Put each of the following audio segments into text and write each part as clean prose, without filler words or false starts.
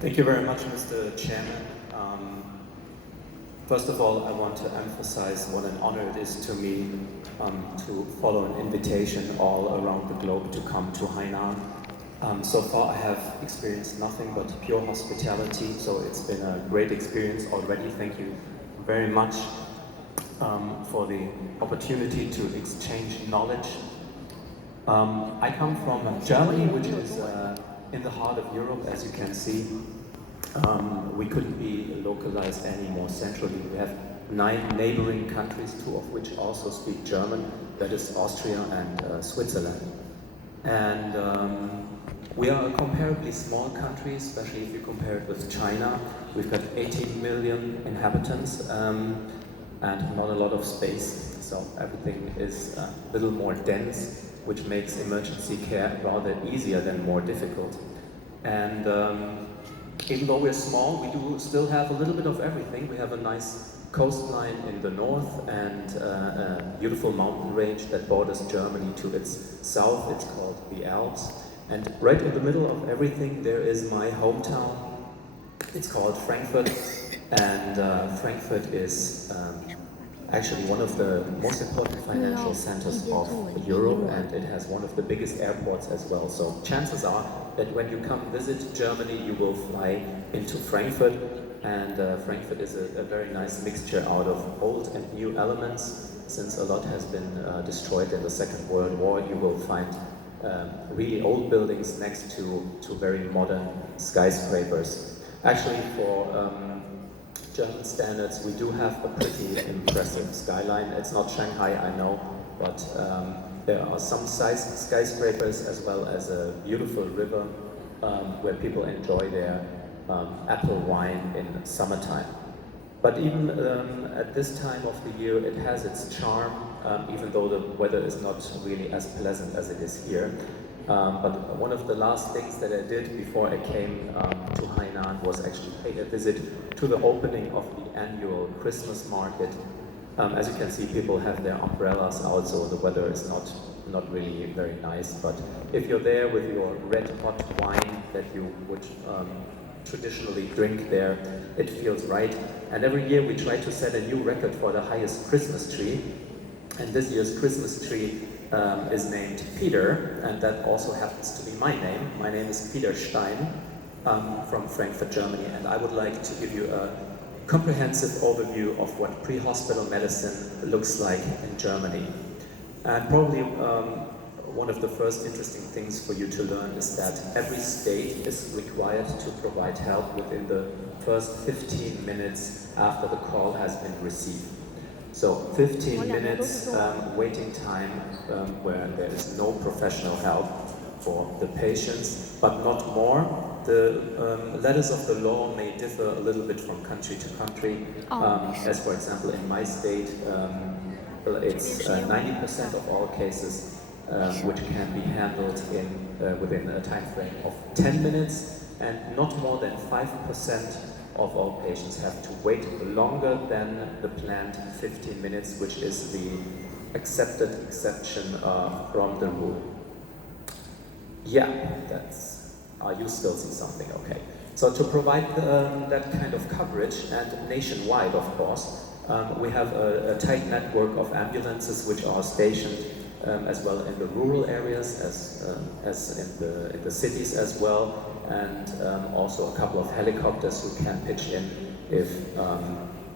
Thank you very much, Mr. Chairman. First of all, I want to emphasize what an honor it is to me to follow an invitation all around the globe to come to Hainan. So far I have experienced nothing but pure hospitality, so it's been a great experience already. Thank you very much for the opportunity to exchange knowledge. I come from Germany, which is in the heart of Europe, as you can see. We couldn't be localized any more centrally. We have 9 neighboring countries, 2 of which also speak German, that is Austria and Switzerland. And we are a comparably small country, especially if you compare it with China. We've got 18 million inhabitants and not a lot of space, so everything is a little more dense, which makes emergency care rather easier than more difficult. And even though we're small, we do still have a little bit of everything. We have a nice coastline in the north and a beautiful mountain range that borders Germany to its south. It's called the Alps. And right in the middle of everything, there is my hometown. It's called Frankfurt. And Frankfurt is actually one of the most important financial centers of Europe, and it has one of the biggest airports as well. So chances are that when you come visit Germany, you will fly into Frankfurt, and Frankfurt is a very nice mixture out of old and new elements. Since a lot has been destroyed in the Second World War, you will find really old buildings next to very modern skyscrapers. Actually, for German standards, we do have a pretty impressive skyline. It's not Shanghai, I know, but there are some skyscrapers as well as a beautiful river where people enjoy their apple wine in summertime. But even at this time of the year, it has its charm, even though the weather is not really as pleasant as it is here. But one of the last things that I did before I came to Hainan was actually pay a visit to the opening of the annual Christmas market. As you can see, people have their umbrellas out, so the weather is not really very nice. But if you're there with your red hot wine that you would traditionally drink there, it feels right. And every year we try to set a new record for the highest Christmas tree. And this year's Christmas tree is named Peter, and that also happens to be my name. My name is Peter Stein from Frankfurt, Germany, and I would like to give you a comprehensive overview of what pre-hospital medicine looks like in Germany. And probably one of the first interesting things for you to learn is that every state is required to provide help within the first 15 minutes after the call has been received. So 15 minutes waiting time where there is no professional help for the patients, but not more. The letters of the law may differ a little bit from country to country. As for example, in my state, it's 90% of all cases which can be handled within a time frame of 10 minutes, and not more than 5% of all patients have to wait longer than the planned 15 minutes, which is the accepted exception from the rule. Yeah, you still see something, okay. So to provide that kind of coverage, and nationwide of course, we have a tight network of ambulances which are stationed as well in the rural areas as in the cities as well, and also a couple of helicopters who can pitch in if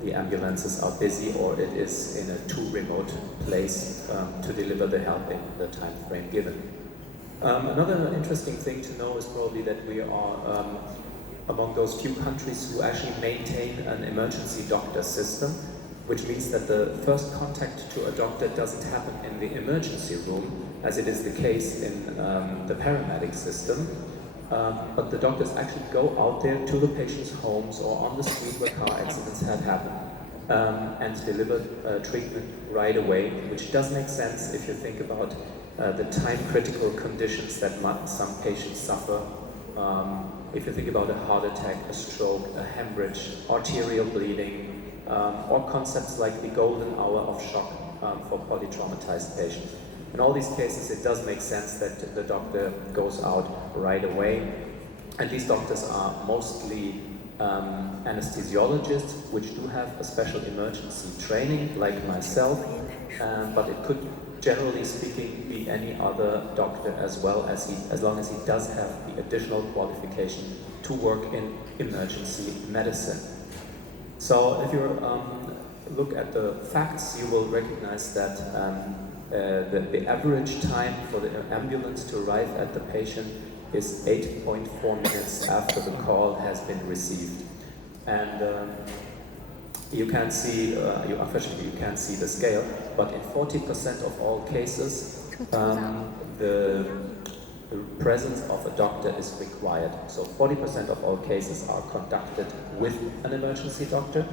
the ambulances are busy or it is in a too remote place to deliver the help in the time frame given. Another interesting thing to know is probably that we are among those few countries who actually maintain an emergency doctor system, which means that the first contact to a doctor doesn't happen in the emergency room, as it is the case in the paramedic system, but the doctors actually go out there to the patient's homes or on the street where car accidents had happened and deliver treatment right away, which does make sense if you think about the time-critical conditions that some patients suffer. If you think about a heart attack, a stroke, a hemorrhage, arterial bleeding, or concepts like the golden hour of shock for polytraumatized patients. In all these cases, it does make sense that the doctor goes out right away. And these doctors are mostly anesthesiologists, which do have a special emergency training, like myself, but it could, generally speaking, be any other doctor as well, as long as he does have the additional qualification to work in emergency medicine. So if you look at the facts, you will recognize that the average time for the ambulance to arrive at the patient is 8.4 minutes after the call has been received. And you can see, unfortunately you can't see the scale, but in 40% of all cases, the presence of a doctor is required. So 40% of all cases are conducted with an emergency doctor,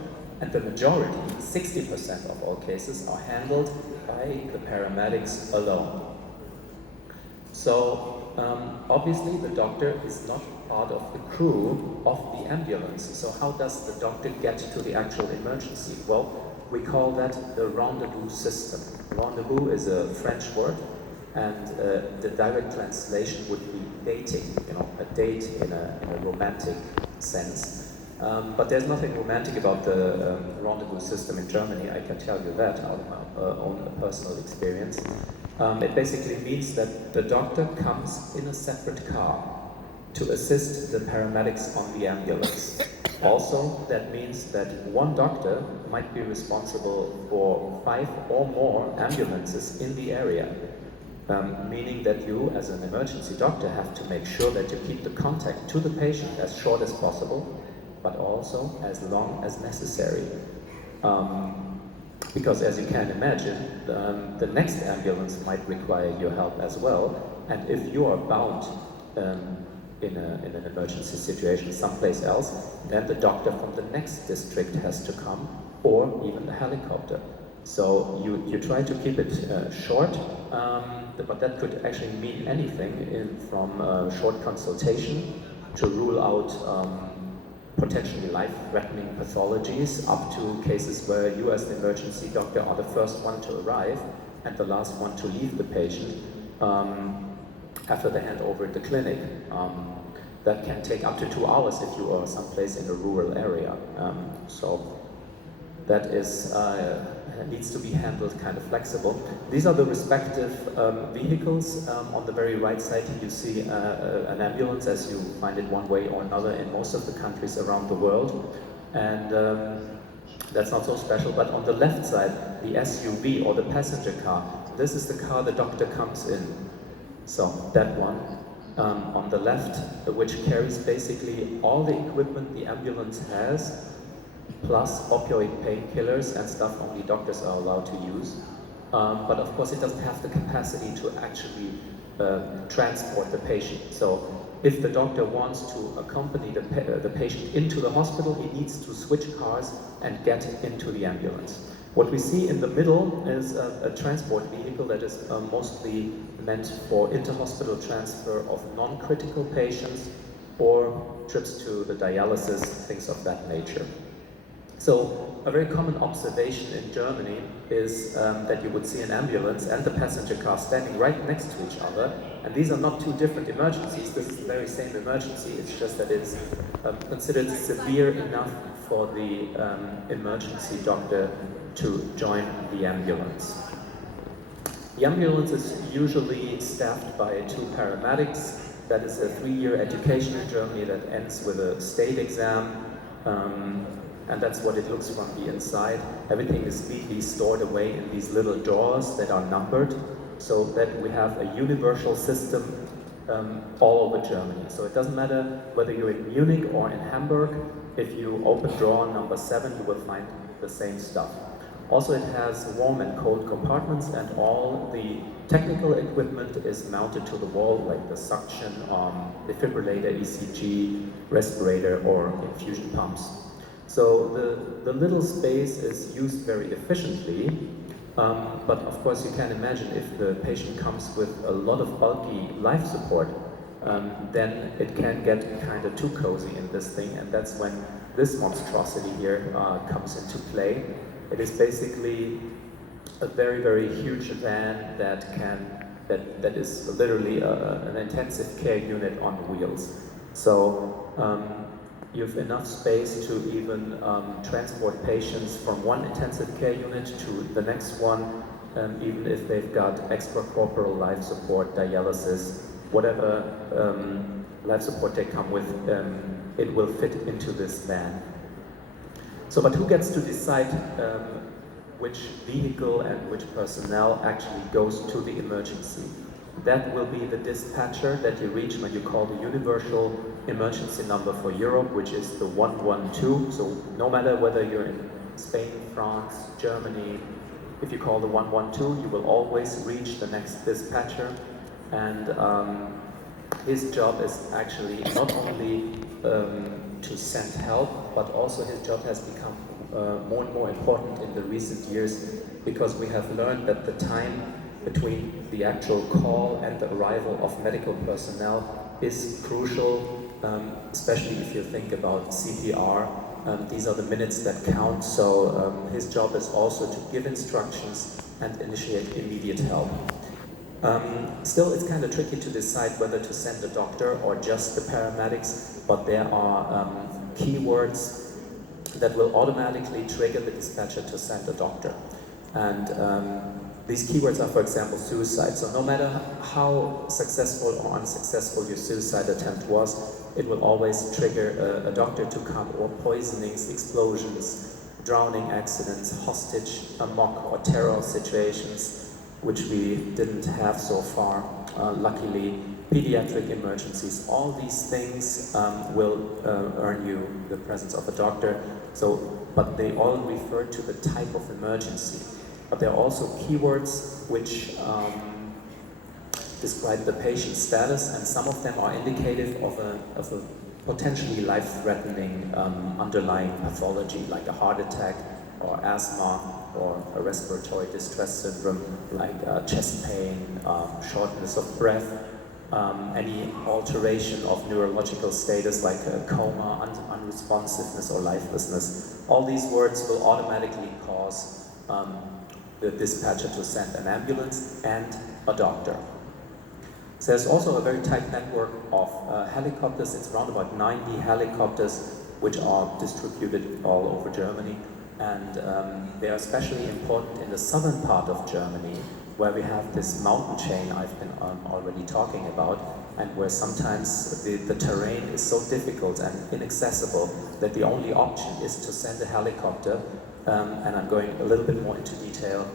and the majority, 60% of all cases, are handled by the paramedics alone. So obviously the doctor is not part of the crew of the ambulance. So how does the doctor get to the actual emergency? Well, we call that the rendezvous system. Rendezvous is a French word, and the direct translation would be dating, a date in a romantic sense. But there's nothing romantic about the rendezvous system in Germany, I can tell you that out of my own personal experience. It basically means that the doctor comes in a separate car to assist the paramedics on the ambulance. Also, that means that one doctor might be responsible for 5 or more ambulances in the area. Meaning that you, as an emergency doctor, have to make sure that you keep the contact to the patient as short as possible, but also as long as necessary. Because as you can imagine, the next ambulance might require your help as well, and if you are bound in an emergency situation someplace else, then the doctor from the next district has to come, or even the helicopter. So you try to keep it short, but that could actually mean anything, from short consultation to rule out potentially life-threatening pathologies, up to cases where you as the emergency doctor are the first one to arrive and the last one to leave the patient after the handover in the clinic. That can take up to 2 hours if you are someplace in a rural area. So that is needs to be handled kind of flexible. These are the respective vehicles. On the very right side you see an ambulance, as you find it one way or another in most of the countries around the world. And that's not so special, but on the left side, the SUV or the passenger car, this is the car the doctor comes in. So that one on the left, which carries basically all the equipment the ambulance has, plus opioid painkillers and stuff only doctors are allowed to use. But of course it doesn't have the capacity to actually transport the patient. So if the doctor wants to accompany the patient into the hospital, he needs to switch cars and get into the ambulance. What we see in the middle is a transport vehicle that is mostly meant for inter-hospital transfer of non-critical patients or trips to the dialysis, things of that nature. So a very common observation in Germany is that you would see an ambulance and the passenger car standing right next to each other, and these are not two different emergencies. This is the very same emergency, it's just that it's considered severe enough for the emergency doctor to join the ambulance. The ambulance is usually staffed by 2 paramedics. That is a 3-year education in Germany that ends with a state exam. And that's what it looks from the inside. Everything is neatly stored away in these little drawers that are numbered, so that we have a universal system all over Germany. So it doesn't matter whether you're in Munich or in Hamburg, if you open drawer number 7, you will find the same stuff. Also, it has warm and cold compartments, and all the technical equipment is mounted to the wall, like the suction, defibrillator, ECG, respirator, or infusion pumps. So the little space is used very efficiently, but of course you can imagine if the patient comes with a lot of bulky life support, then it can get kind of too cozy in this thing, and that's when this monstrosity here comes into play. It is basically a very, very huge van that is literally an intensive care unit on wheels. So you have enough space to even transport patients from one intensive care unit to the next one, even if they've got extracorporeal life support, dialysis, whatever life support they come with, it will fit into this van. So, but who gets to decide which vehicle and which personnel actually goes to the emergency? That will be the dispatcher that you reach when you call the universal emergency number for Europe, which is the 112. So no matter whether you're in Spain, France, Germany, if you call the 112, you will always reach the next dispatcher. And his job is actually not only to send help, but also his job has become more and more important in the recent years, because we have learned that the time between the actual call and the arrival of medical personnel is crucial, especially if you think about CPR. These are the minutes that count, so his job is also to give instructions and initiate immediate help. Still, it's kind of tricky to decide whether to send a doctor or just the paramedics, but there are keywords that will automatically trigger the dispatcher to send a doctor. And these keywords are, for example, suicide. So no matter how successful or unsuccessful your suicide attempt was, it will always trigger a doctor to come, or poisonings, explosions, drowning accidents, hostage, amok, or terror situations, which we didn't have so far, luckily. Pediatric emergencies, all these things will earn you the presence of a doctor. So, but they all refer to the type of emergency. But there are also keywords which describe the patient's status, and some of them are indicative of a potentially life-threatening underlying pathology, like a heart attack, or asthma, or a respiratory distress syndrome, like chest pain, shortness of breath, any alteration of neurological status like a coma, unresponsiveness, or lifelessness. All these words will automatically cause the dispatcher to send an ambulance and a doctor. So there's also a very tight network of helicopters. It's around about 90 helicopters which are distributed all over Germany. And they are especially important in the southern part of Germany, where we have this mountain chain I've been already talking about, and where sometimes the terrain is so difficult and inaccessible that the only option is to send a helicopter, and I'm going a little bit more into detail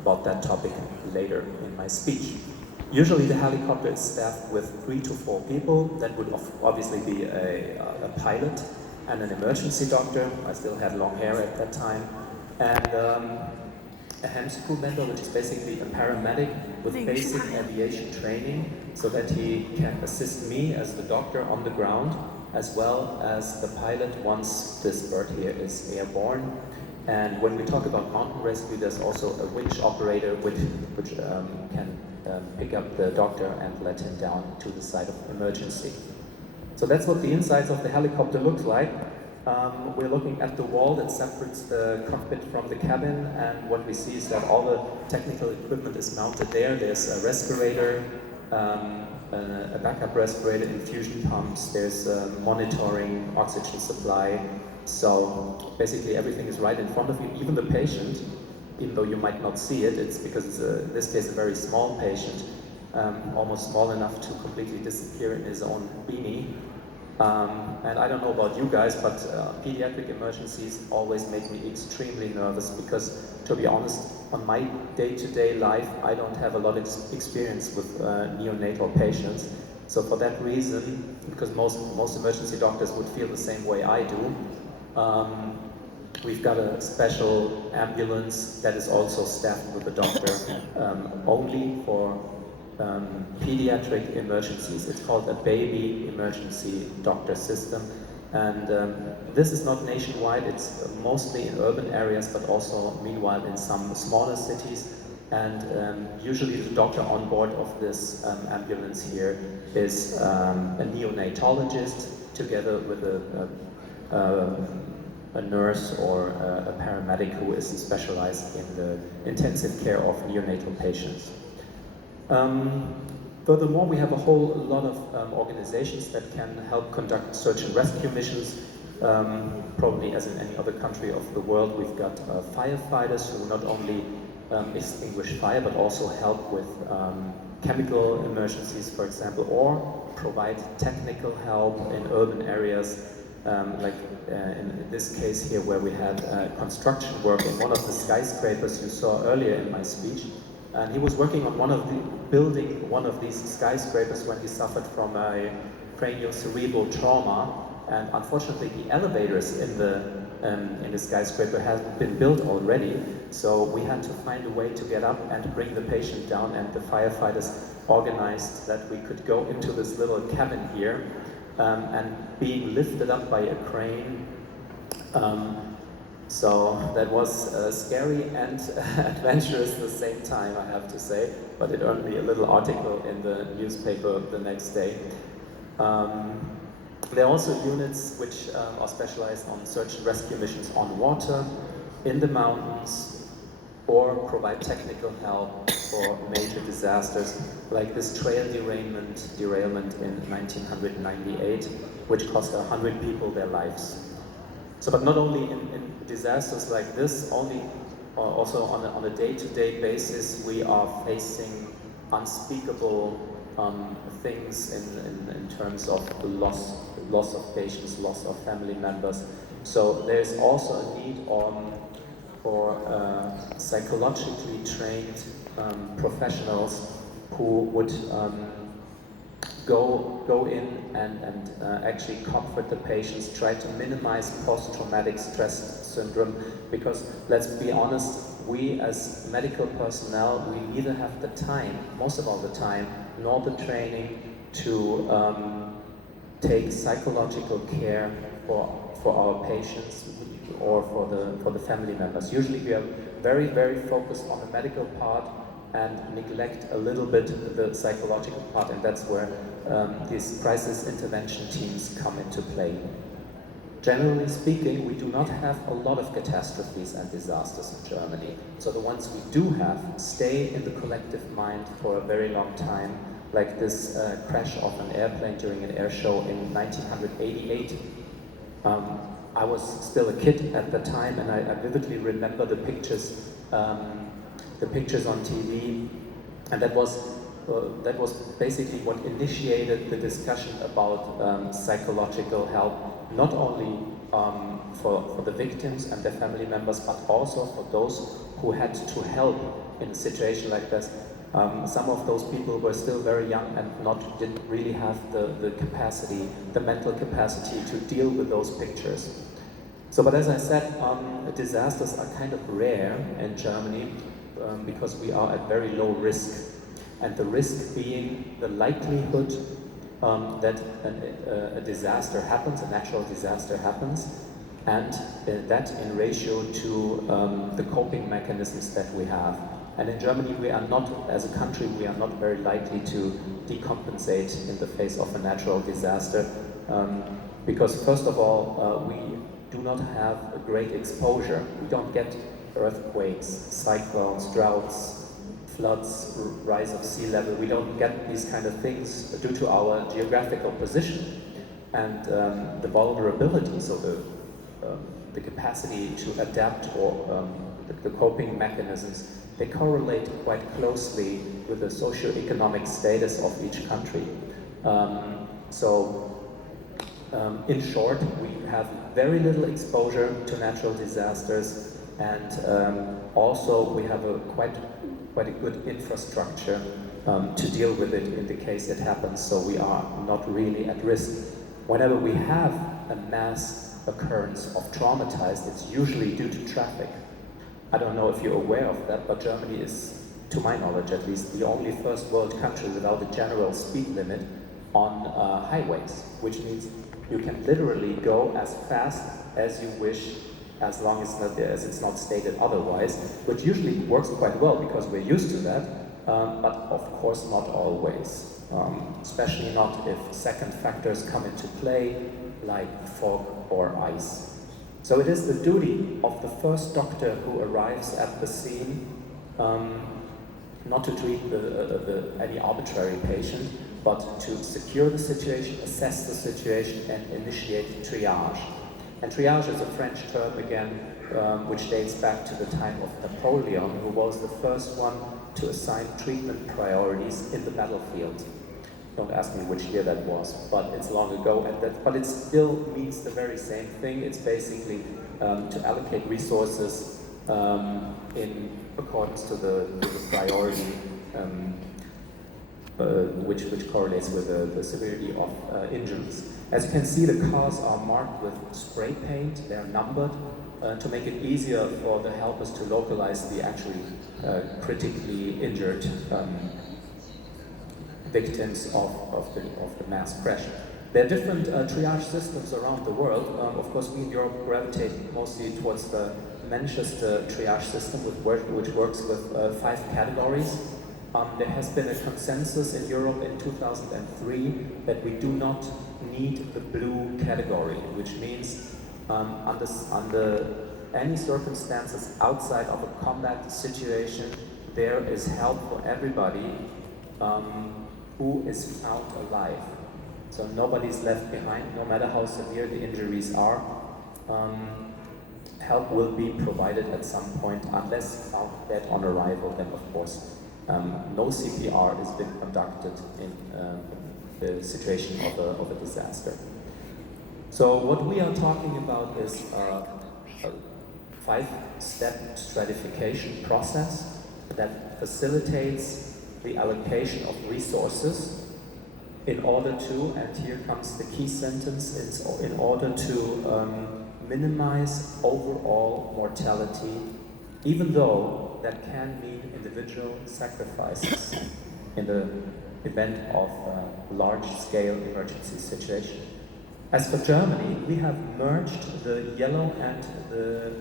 about that topic later in my speech. Usually the helicopter is staffed with 3 to 4 people. That would obviously be a pilot and an emergency doctor. I still had long hair at that time. And a HEMS crew member, which is basically a paramedic with basic aviation training, so that he can assist me as the doctor on the ground, as well as the pilot once this bird here is airborne. And when we talk about mountain rescue, there's also a winch operator which can pick up the doctor and let him down to the site of emergency. So that's what the insides of the helicopter looks like. We're looking at the wall that separates the cockpit from the cabin, and what we see is that all the technical equipment is mounted there. There's a respirator, a backup respirator, infusion pumps, there's monitoring, oxygen supply. So basically everything is right in front of you, even the patient, even though you might not see it. It's because it's in this case a very small patient, almost small enough to completely disappear in his own beanie. And I don't know about you guys, but pediatric emergencies always make me extremely nervous, because, to be honest, on my day-to-day life, I don't have a lot of experience with neonatal patients. So for that reason, because most emergency doctors would feel the same way I do, we've got a special ambulance that is also staffed with a doctor only for pediatric emergencies. It's called a baby emergency doctor system, and this is not nationwide. It's mostly in urban areas, but also meanwhile in some smaller cities. And usually the doctor on board of this ambulance here is a neonatologist, together with a nurse or a paramedic who is specialized in the intensive care of neonatal patients. Furthermore, we have a whole lot of organizations that can help conduct search and rescue missions. Probably as in any other country of the world, we've got firefighters who not only extinguish fire, but also help with chemical emergencies, for example, or provide technical help in urban areas, like in this case here where we had construction work in one of the skyscrapers you saw earlier in my speech. And he was working on building one of these skyscrapers when he suffered from a craniocerebral trauma. And unfortunately, the elevators in the skyscraper hadn't been built already, so we had to find a way to get up and bring the patient down, and the firefighters organized that we could go into this little cabin here, and being lifted up by a crane. So that was scary and adventurous at the same time, I have to say, but it earned me a little article in the newspaper the next day. There are also units which are specialized on search and rescue missions on water, in the mountains, or provide technical help for major disasters, like this trail derailment in 1998, which cost 100 people their lives. So, but not only in disasters like this, also on a day-to-day basis, we are facing unspeakable things in terms of the loss of patients, loss of family members. So there's also a need for psychologically trained professionals who would go in and actually comfort the patients, try to minimize post-traumatic stress syndrome, because let's be honest, we as medical personnel, we neither have the time, most of all the time, nor the training to take psychological care for our patients or for the family members. Usually we are very, very focused on the medical part and neglect a little bit the psychological part, and that's where these crisis intervention teams come into play. Generally speaking, we do not have a lot of catastrophes and disasters in Germany. So the ones we do have stay in the collective mind for a very long time, like this crash of an airplane during an air show in 1988. I was still a kid at the time, and I vividly remember the pictures on TV, and that was basically what initiated the discussion about psychological help, not only for the victims and their family members, but also for those who had to help in a situation like this. Some of those people were still very young and didn't really have the capacity, the mental capacity to deal with those pictures. So, but as I said, disasters are kind of rare in Germany because we are at very low risk. And the risk being the likelihood that a disaster happens, a natural disaster happens, and that in ratio to the coping mechanisms that we have. And in Germany, we are not, as a country, we are not very likely to decompensate in the face of a natural disaster, because first of all, we do not have a great exposure. We don't get earthquakes, cyclones, droughts, floods, rise of sea level. We don't get these kind of things due to our geographical position and the vulnerability, so the capacity to adapt or the coping mechanisms. They correlate quite closely with the socio-economic status of each country. In short, we have very little exposure to natural disasters, and also we have quite a good infrastructure to deal with it in the case it happens, so we are not really at risk. Whenever we have a mass occurrence of traumatized, it's usually due to traffic. I don't know if you're aware of that, but Germany is, to my knowledge at least, the only first world country without a general speed limit on highways, which means you can literally go as fast as you wish, as long as it's not stated otherwise, which usually works quite well because we're used to that, but of course not always, especially not if second factors come into play, like fog or ice. So it is the duty of the first doctor who arrives at the scene not to treat any arbitrary patient, but to secure the situation, assess the situation, and initiate triage. And triage is a French term again, which dates back to the time of Napoleon, who was the first one to assign treatment priorities in the battlefield. Don't ask me which year that was, but it's long ago, but it still means the very same thing. It's basically to allocate resources in accordance to the priority, which correlates with the severity of injuries. As you can see, the cars are marked with spray paint. They're numbered to make it easier for the helpers to localize the actually critically injured victims of the mass crash. There are different triage systems around the world. Of course, we in Europe gravitate mostly towards the Manchester triage system, which works with 5 categories. There has been a consensus in Europe in 2003 that we do not need the blue category, which means under any circumstances outside of a combat situation, there is help for everybody who is found alive. So nobody's left behind, no matter how severe the injuries are. Help will be provided at some point, unless found dead on arrival, then of course no CPR has been conducted in the situation of a disaster. So what we are talking about is a 5-step stratification process that facilitates the allocation of resources in order to, and here comes the key sentence, it's in order to minimize overall mortality, even though that can mean individual sacrifices in the event of a large-scale emergency situation. As for Germany, we have merged the yellow and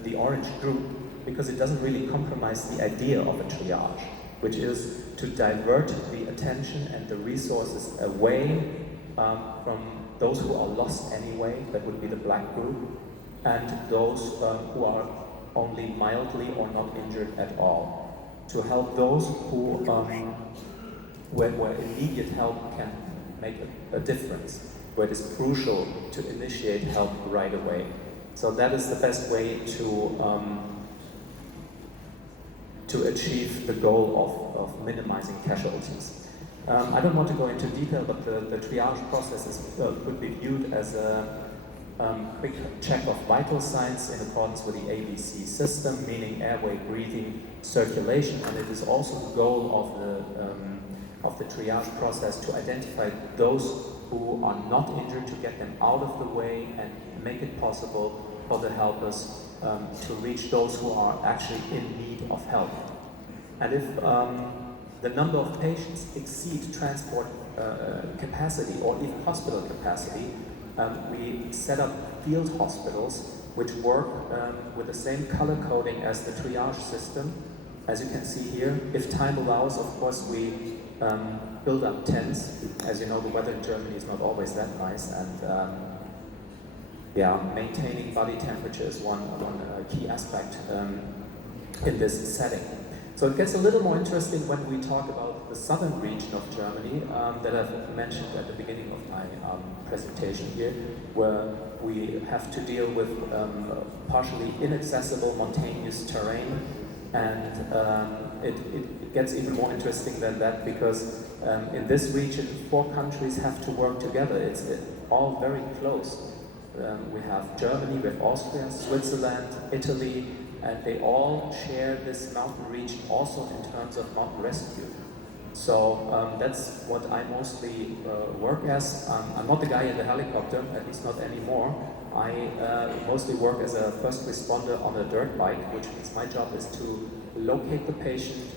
the orange group because it doesn't really compromise the idea of a triage, which is to divert the attention and the resources away from those who are lost anyway, that would be the black group, and those who are only mildly or not injured at all, to help those who, where immediate help can make a difference, where it is crucial to initiate help right away. So that is the best way to achieve the goal of minimizing casualties. I don't want to go into detail, but the triage process could be viewed as a quick check of vital signs in accordance with the ABC system, meaning airway, breathing, circulation, and it is also the goal of the triage process to identify those who are not injured, to get them out of the way and make it possible for the helpers to reach those who are actually in need of help. And if the number of patients exceed transport capacity or even hospital capacity, we set up field hospitals which work with the same color coding as the triage system. As you can see here, if time allows, of course, we build up tents. As you know, the weather in Germany is not always that nice, and maintaining body temperature is one key aspect in this setting. So it gets a little more interesting when we talk about the southern region of Germany that I've mentioned at the beginning of my presentation here, where we have to deal with partially inaccessible mountainous terrain, and it gets even more interesting than that, because in this region 4 countries have to work together. It's all very close. We have Germany, we have Austria, Switzerland, Italy, and they all share this mountain region also in terms of mountain rescue. So that's what I mostly work as. I'm not the guy in the helicopter, at least not anymore. I mostly work as a first responder on a dirt bike, which means my job is to locate the patient,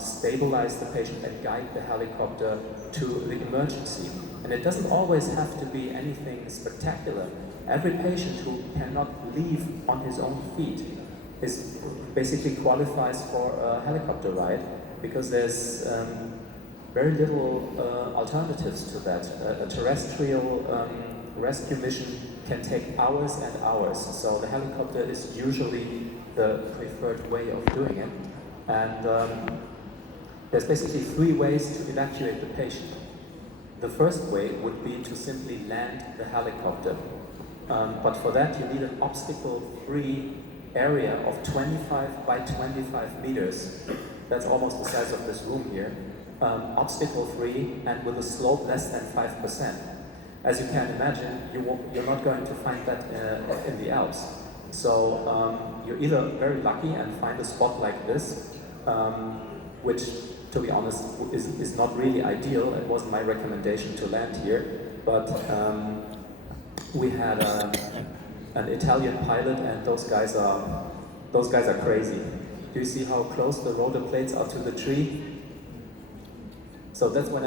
stabilize the patient, and guide the helicopter to the emergency. And it doesn't always have to be anything spectacular. Every patient who cannot leave on his own feet is basically qualifies for a helicopter ride, because there's very little alternatives to that. A terrestrial rescue mission can take hours and hours, so the helicopter is usually the preferred way of doing it. And There's basically three ways to evacuate the patient. The first way would be to simply land the helicopter. But for that you need an obstacle-free area of 25 by 25 meters. That's almost the size of this room here. Obstacle-free and with a slope less than 5%. As you can imagine, you're not going to find that in the Alps. So you're either very lucky and find a spot like this, which, to be honest, is not really ideal. It wasn't my recommendation to land here, but we had an Italian pilot, and those guys are crazy. Do you see how close the rotor plates are to the tree? So that's what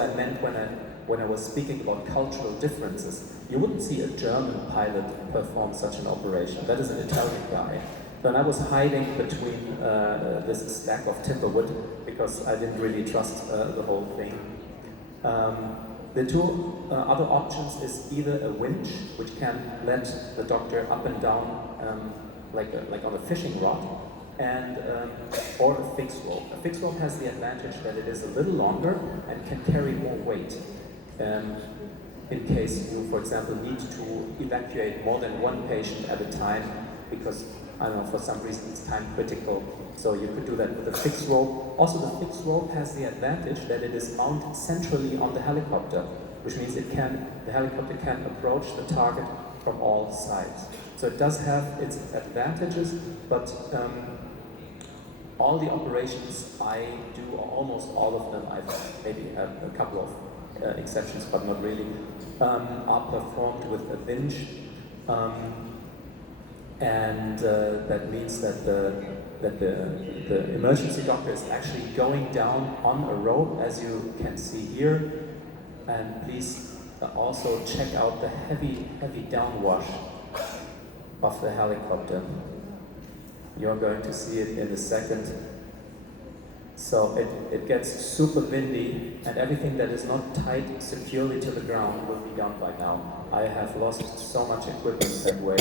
I meant when I was speaking about cultural differences. You wouldn't see a German pilot perform such an operation. That is an Italian guy. Then I was hiding between this stack of timber wood because I didn't really trust the whole thing. The two other options is either a winch, which can let the doctor up and down like on a fishing rod, and or a fixed rope. A fixed rope has the advantage that it is a little longer and can carry more weight. In case you, for example, need to evacuate more than one patient at a time because, I don't know, for some reason it's time critical. So you could do that with a fixed rope. Also, the fixed rope has the advantage that it is mounted centrally on the helicopter, which means the helicopter can approach the target from all sides. So it does have its advantages, but all the operations I do, or almost all of them, I've maybe have a couple of exceptions, but not really, are performed with a winch, and that means that the emergency doctor is actually going down on a rope, as you can see here. And please also check out the heavy downwash of the helicopter. You're going to see it in a second. So it gets super windy, and everything that is not tied securely to the ground will be gone by now. I have lost so much equipment that way.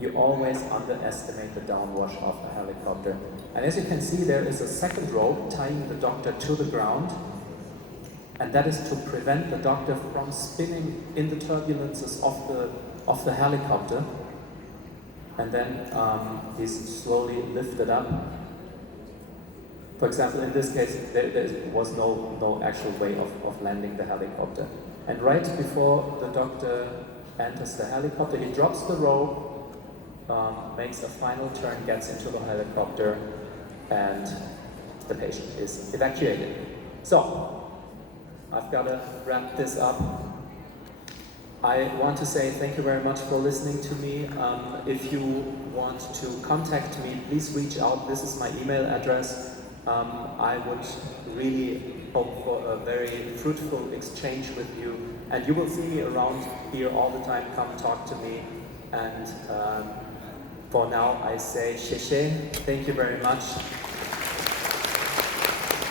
You always underestimate the downwash of the helicopter. And as you can see, there is a second rope tying the doctor to the ground, and that is to prevent the doctor from spinning in the turbulences of the helicopter. And then he's slowly lifted up. For example, in this case, there was no actual way of landing the helicopter. And right before the doctor enters the helicopter, he drops the rope, makes a final turn, gets into the helicopter, and the patient is evacuated. So, I've got to wrap this up. I want to say thank you very much for listening to me. If you want to contact me, please reach out. This is my email address. I would really hope for a very fruitful exchange with you. And you will see me around here all the time. Come talk to me. And for now, I say 谢谢. Thank you very much.